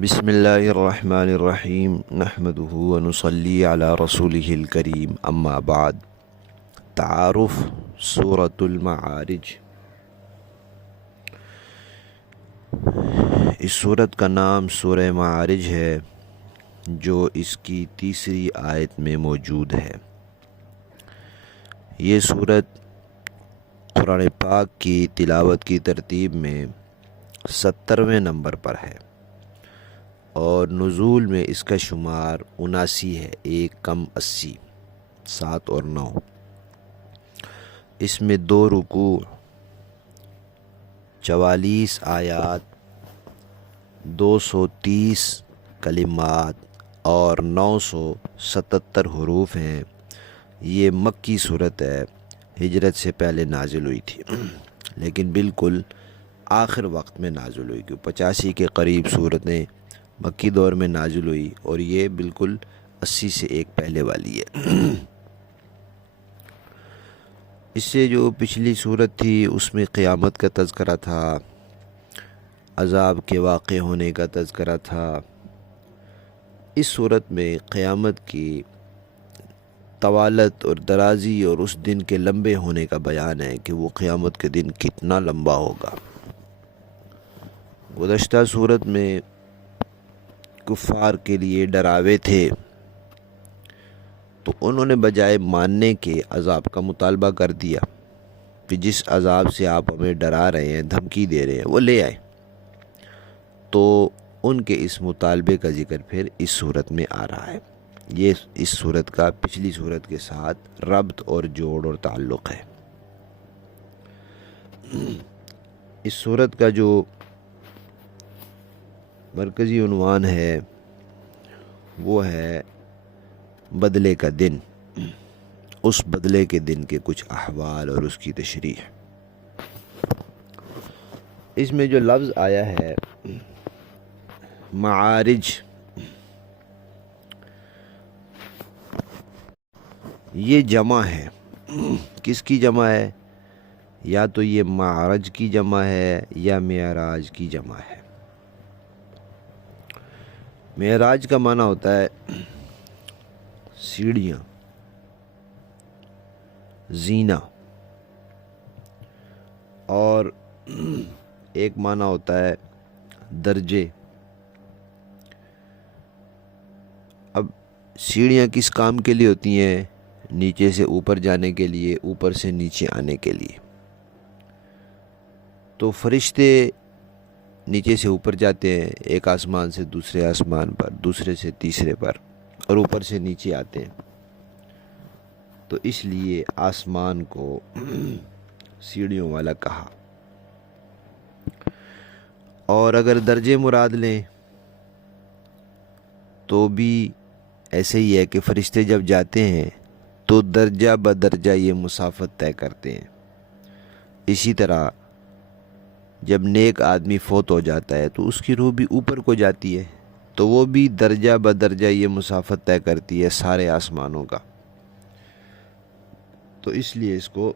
بسم اللہ الرحمن الرحیم نحمدہ ونصلی علی رسولہ الکریم اما بعد تعارف سورۃ المعارج۔ اس سورت کا نام سورہ معارج ہے جو اس کی تیسری آیت میں موجود ہے۔ یہ سورت قرآن پاک کی تلاوت کی ترتیب میں 70ویں نمبر پر ہے اور نزول میں اس کا شمار 79 ہے، 1 کم 80، 7 اور 9۔ اس میں 2 رکوع، 44 آیات، 230 کلمات اور 977 حروف ہیں۔ یہ مکی صورت ہے، ہجرت سے پہلے نازل ہوئی تھی لیکن بالکل آخر وقت میں نازل ہوئی، کہ 85 کے قریب صورتیں مکی دور میں نازل ہوئی اور یہ بالکل 80 سے ایک پہلے والی ہے۔ اس سے جو پچھلی صورت تھی اس میں قیامت کا تذکرہ تھا، عذاب کے واقع ہونے کا تذکرہ تھا۔ اس صورت میں قیامت کی طوالت اور درازی اور اس دن کے لمبے ہونے کا بیان ہے کہ وہ قیامت کے دن کتنا لمبا ہوگا۔ گزشتہ صورت میں کفار کے لیے ڈراوے تھے، تو انہوں نے بجائے ماننے کے عذاب کا مطالبہ کر دیا کہ جس عذاب سے آپ ہمیں ڈرا رہے ہیں، دھمکی دے رہے ہیں، وہ لے آئے۔ تو ان کے اس مطالبے کا ذکر پھر اس صورت میں آ رہا ہے۔ یہ اس صورت کا پچھلی صورت کے ساتھ ربط اور جوڑ اور تعلق ہے۔ اس صورت کا جو مرکزی عنوان ہے وہ ہے بدلے کا دن، اس بدلے کے دن کے کچھ احوال اور اس کی تشریح۔ اس میں جو لفظ آیا ہے معارج، یہ جمع ہے۔ کس کی جمع ہے؟ یا تو یہ معرج کی جمع ہے یا معراج کی جمع ہے۔ معراج کا معنی ہوتا ہے سیڑھیاں، زینہ، اور ایک معنی ہوتا ہے درجے۔ اب سیڑھیاں کس کام کے لیے ہوتی ہیں؟ نیچے سے اوپر جانے کے لیے، اوپر سے نیچے آنے کے لیے۔ تو فرشتے نیچے سے اوپر جاتے ہیں، ایک آسمان سے دوسرے آسمان پر، دوسرے سے تیسرے پر، اور اوپر سے نیچے آتے ہیں۔ تو اس لیے آسمان کو سیڑھیوں والا کہا۔ اور اگر درجے مراد لیں تو بھی ایسے ہی ہے کہ فرشتے جب جاتے ہیں تو درجہ بدرجہ یہ مسافت طے کرتے ہیں۔ اسی طرح جب نیک آدمی فوت ہو جاتا ہے تو اس کی روح بھی اوپر کو جاتی ہے، تو وہ بھی درجہ بدرجہ یہ مسافت طے کرتی ہے سارے آسمانوں کا۔ تو اس لیے اس کو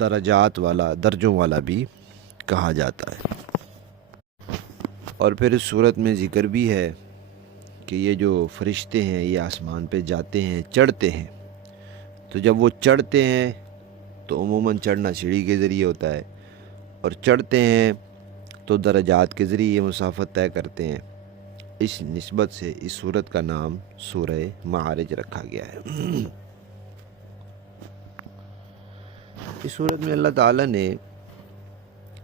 درجات والا، درجوں والا بھی کہا جاتا ہے۔ اور پھر اس صورت میں ذکر بھی ہے کہ یہ جو فرشتے ہیں یہ آسمان پہ جاتے ہیں، چڑھتے ہیں۔ تو جب وہ چڑھتے ہیں تو عموماً چڑھنا سیڑھی کے ذریعے ہوتا ہے، اور چڑھتے ہیں تو درجات کے ذریعے یہ مسافت طے کرتے ہیں۔ اس نسبت سے اس سورت کا نام سورہ معارج رکھا گیا ہے۔ اس سورت میں اللہ تعالیٰ نے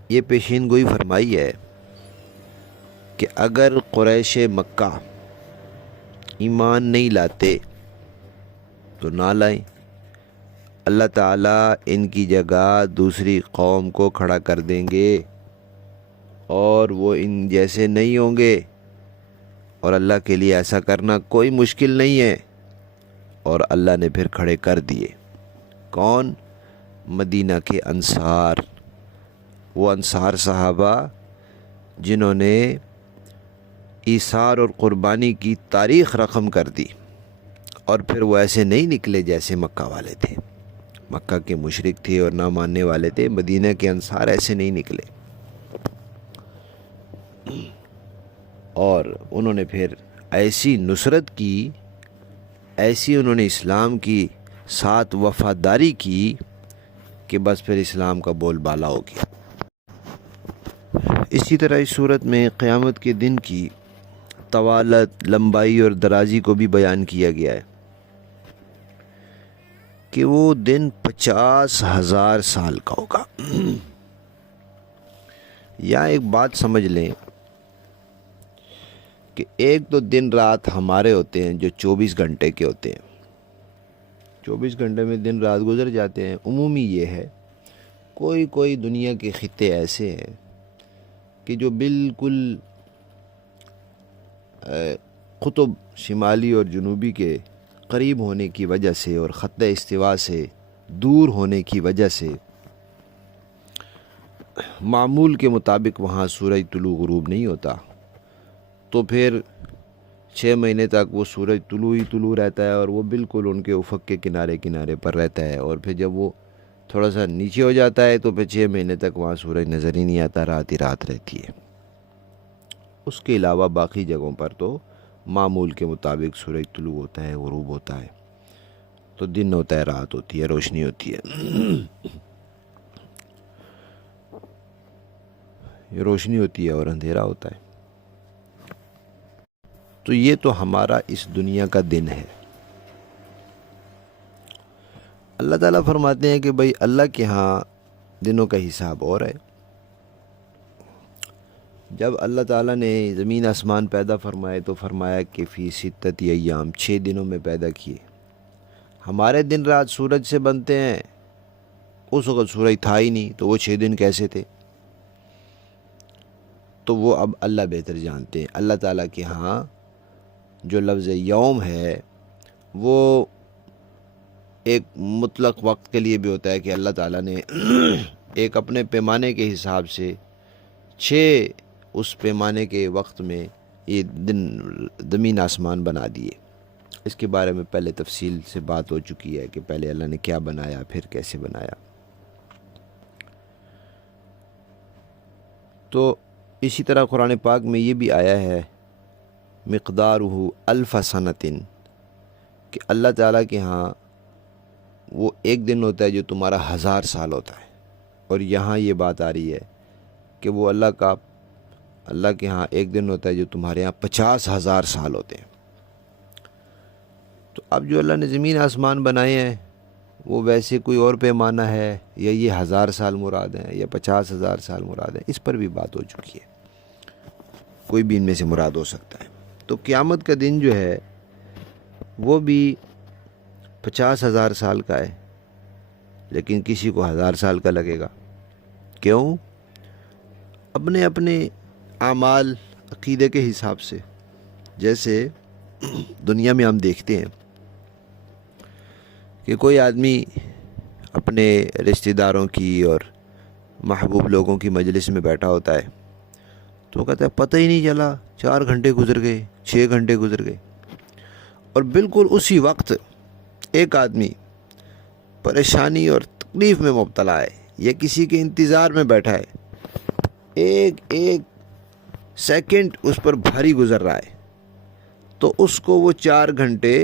یہ پیشین گوئی فرمائی ہے کہ اگر قریش مکہ ایمان نہیں لاتے تو نہ لائیں، اللہ تعالیٰ ان کی جگہ دوسری قوم کو کھڑا کر دیں گے اور وہ ان جیسے نہیں ہوں گے، اور اللہ کے لیے ایسا کرنا کوئی مشکل نہیں ہے۔ اور اللہ نے پھر کھڑے کر دیے۔ کون؟ مدینہ کے انصار، وہ انصار صحابہ جنہوں نے ایثار اور قربانی کی تاریخ رقم کر دی، اور پھر وہ ایسے نہیں نکلے جیسے مکہ والے تھے۔ مکہ کے مشرک تھے اور نہ ماننے والے تھے، مدینہ کے انصار ایسے نہیں نکلے۔ اور انہوں نے پھر ایسی نصرت کی، ایسی انہوں نے اسلام کی ساتھ وفاداری کی کہ بس پھر اسلام کا بول بالا ہو گیا۔ اسی طرح اس صورت میں قیامت کے دن کی طوالت، لمبائی اور درازی کو بھی بیان کیا گیا ہے کہ وہ دن 50,000 سال کا ہوگا۔ یا ایک بات سمجھ لیں کہ ایک تو دن رات ہمارے ہوتے ہیں جو 24 گھنٹے کے ہوتے ہیں، 24 گھنٹے میں دن رات گزر جاتے ہیں۔ عمومی یہ ہے، کوئی دنیا کے خطے ایسے ہیں کہ جو بالکل قطب شمالی اور جنوبی کے قریب ہونے کی وجہ سے اور خط استوا سے دور ہونے کی وجہ سے معمول کے مطابق وہاں سورج طلوع غروب نہیں ہوتا، تو پھر 6 مہینے تک وہ سورج طلوع ہی طلوع رہتا ہے اور وہ بالکل ان کے افق کے کنارے پر رہتا ہے، اور پھر جب وہ تھوڑا سا نیچے ہو جاتا ہے تو پھر 6 مہینے تک وہاں سورج نظر ہی نہیں آتا، رات ہی رات رہتی ہے۔ اس کے علاوہ باقی جگہوں پر تو معمول کے مطابق سورج طلوع ہوتا ہے، غروب ہوتا ہے، تو دن ہوتا ہے، رات ہوتی ہے، روشنی ہوتی ہے، روشنی ہوتی ہے اور اندھیرا ہوتا ہے۔ تو یہ تو ہمارا اس دنیا کا دن ہے۔ اللہ تعالیٰ فرماتے ہیں کہ بھئی اللہ کے ہاں دنوں کا حساب اور ہے۔ جب اللہ تعالیٰ نے زمین آسمان پیدا فرمائے تو فرمایا کہ فی ستۃ ایام، 6 دنوں میں پیدا کیے۔ ہمارے دن رات سورج سے بنتے ہیں، اس وقت سورج تھا ہی نہیں، تو وہ 6 دن کیسے تھے؟ تو وہ اب اللہ بہتر جانتے ہیں۔ اللہ تعالیٰ کے ہاں جو لفظ یوم ہے وہ ایک مطلق وقت کے لیے بھی ہوتا ہے کہ اللہ تعالیٰ نے ایک اپنے پیمانے کے حساب سے 6 اس پیمانے کے وقت میں یہ دن زمین آسمان بنا دیے۔ اس کے بارے میں پہلے تفصیل سے بات ہو چکی ہے کہ پہلے اللہ نے کیا بنایا، پھر کیسے بنایا۔ تو اسی طرح قرآن پاک میں یہ بھی آیا ہے مقدارہ الف سنۃ، کہ اللہ تعالیٰ کے ہاں وہ ایک دن ہوتا ہے جو تمہارا 1000 سال ہوتا ہے، اور یہاں یہ بات آ رہی ہے کہ وہ اللہ کے ہاں ایک دن ہوتا ہے جو تمہارے ہاں 50,000 سال ہوتے ہیں۔ تو اب جو اللہ نے زمین آسمان بنائے ہیں وہ ویسے کوئی اور پیمانہ ہے، یا یہ 1000 سال مراد ہیں، یا 50,000 سال مراد ہیں، اس پر بھی بات ہو چکی ہے، کوئی بھی ان میں سے مراد ہو سکتا ہے۔ تو قیامت کا دن جو ہے وہ بھی 50,000 سال کا ہے، لیکن کسی کو 1000 سال کا لگے گا۔ کیوں؟ اپنے اپنے اعمال عقیدے کے حساب سے۔ جیسے دنیا میں ہم دیکھتے ہیں کہ کوئی آدمی اپنے رشتہ داروں کی اور محبوب لوگوں کی مجلس میں بیٹھا ہوتا ہے تو کہتا ہے پتہ ہی نہیں چلا، 4 گھنٹے گزر گئے، 6 گھنٹے گزر گئے، اور بالکل اسی وقت ایک آدمی پریشانی اور تکلیف میں مبتلا ہے یا کسی کے انتظار میں بیٹھا ہے، ایک سیکنڈ اس پر بھاری گزر رہا ہے، تو اس کو وہ 4 گھنٹے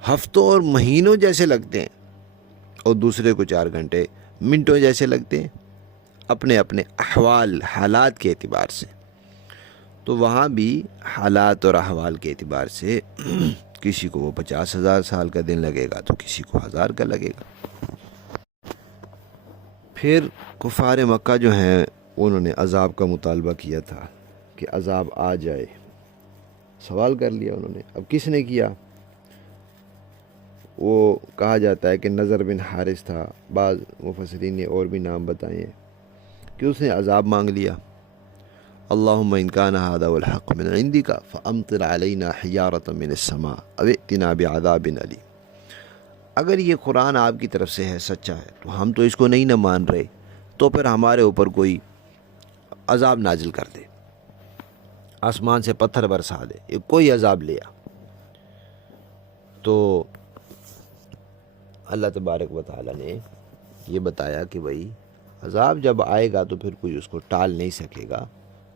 ہفتوں اور مہینوں جیسے لگتے ہیں، اور دوسرے کو 4 گھنٹے منٹوں جیسے لگتے ہیں، اپنے اپنے احوال، حالات کے اعتبار سے۔ تو وہاں بھی حالات اور احوال کے اعتبار سے کسی کو وہ 50,000 سال کا دن لگے گا تو کسی کو 1000 کا لگے گا۔ پھر کفار مکہ جو ہیں انہوں نے عذاب کا مطالبہ کیا تھا کہ عذاب آ جائے، سوال کر لیا انہوں نے۔ اب کس نے کیا؟ وہ کہا جاتا ہے کہ نضر بن حارث تھا، بعض مفسرین نے اور بھی نام بتائے ہیں کہ اس نے عذاب مانگ لیا، اللہم ان کان ھذا الحق من عندک فامطر علینا حجارۃ من السماء او ائتنا بعذاب علیم۔ اگر یہ قرآن آپ کی طرف سے ہے، سچا ہے، تو ہم تو اس کو نہیں نہ مان رہے، تو پھر ہمارے اوپر کوئی عذاب نازل کر دے، آسمان سے پتھر برسا دے، کوئی عذاب لیا۔ تو اللہ تبارک و تعالیٰ نے یہ بتایا کہ بھئی عذاب جب آئے گا تو پھر کوئی اس کو ٹال نہیں سکے گا،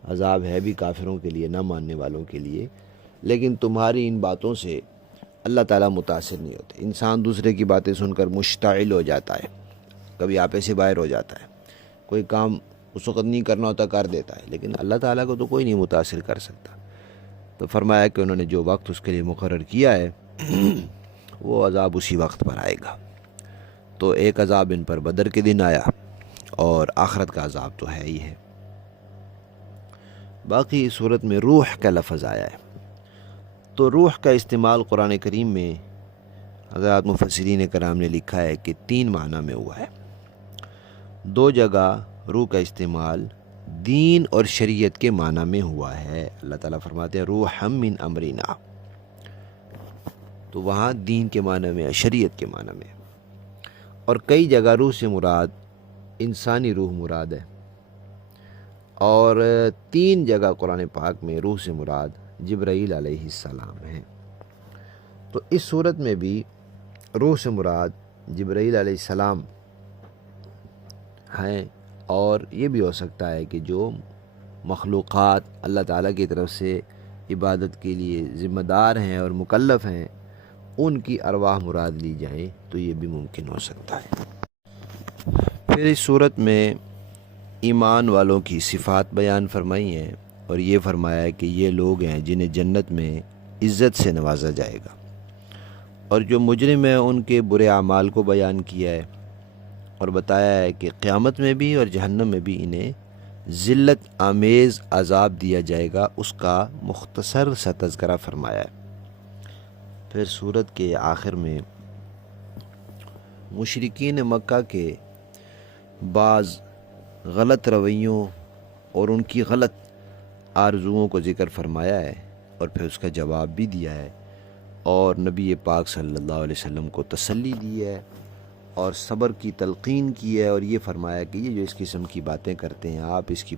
عذاب ہے بھی کافروں کے لیے، نہ ماننے والوں کے لیے، لیکن تمہاری ان باتوں سے اللہ تعالیٰ متاثر نہیں ہوتے۔ انسان دوسرے کی باتیں سن کر مشتعل ہو جاتا ہے، کبھی آپے سے باہر ہو جاتا ہے، کوئی کام اس وقت نہیں کرنا ہوتا کر دیتا ہے، لیکن اللہ تعالیٰ کو تو کوئی نہیں متاثر کر سکتا۔ تو فرمایا کہ انہوں نے جو وقت اس کے لیے مقرر کیا ہے وہ عذاب اسی وقت پر آئے گا۔ تو ایک عذاب ان پر بدر کے دن آیا، اور آخرت کا عذاب تو ہے ہی ہے۔ باقی صورت میں روح کا لفظ آیا ہے، تو روح کا استعمال قرآن کریم میں حضرات مفسرین کرام نے لکھا ہے کہ 3 معنی میں ہوا ہے۔ 2 جگہ روح کا استعمال دین اور شریعت کے معنی میں ہوا ہے۔ اللہ تعالیٰ فرماتے ہیں روحا من امرنا، تو وہاں دین کے معنی میں، شریعت کے معنی میں۔ اور کئی جگہ روح سے مراد انسانی روح مراد ہے، اور 3 جگہ قرآن پاک میں روح سے مراد جبرائیل علیہ السلام ہیں۔ تو اس صورت میں بھی روح سے مراد جبرائیل علیہ السلام ہیں، اور یہ بھی ہو سکتا ہے کہ جو مخلوقات اللہ تعالیٰ کی طرف سے عبادت کے لیے ذمہ دار ہیں اور مکلف ہیں، ان کی ارواح مراد لی جائیں، تو یہ بھی ممکن ہو سکتا ہے۔ پھر اس صورت میں ایمان والوں کی صفات بیان فرمائی ہیں، اور یہ فرمایا ہے کہ یہ لوگ ہیں جنہیں جنت میں عزت سے نوازا جائے گا، اور جو مجرم ہیں ان کے برے اعمال کو بیان کیا ہے، اور بتایا ہے کہ قیامت میں بھی اور جہنم میں بھی انہیں ذلت آمیز عذاب دیا جائے گا، اس کا مختصر سا تذکرہ فرمایا ہے۔ پھر سورت کے آخر میں مشرکین مکہ کے بعض غلط رویوں اور ان کی غلط آرزوؤں کو ذکر فرمایا ہے، اور پھر اس کا جواب بھی دیا ہے، اور نبی پاک صلی اللہ علیہ وسلم کو تسلی دی ہے، اور صبر کی تلقین کی ہے، اور یہ فرمایا کہ یہ جو اس قسم کی باتیں کرتے ہیں آپ اس کی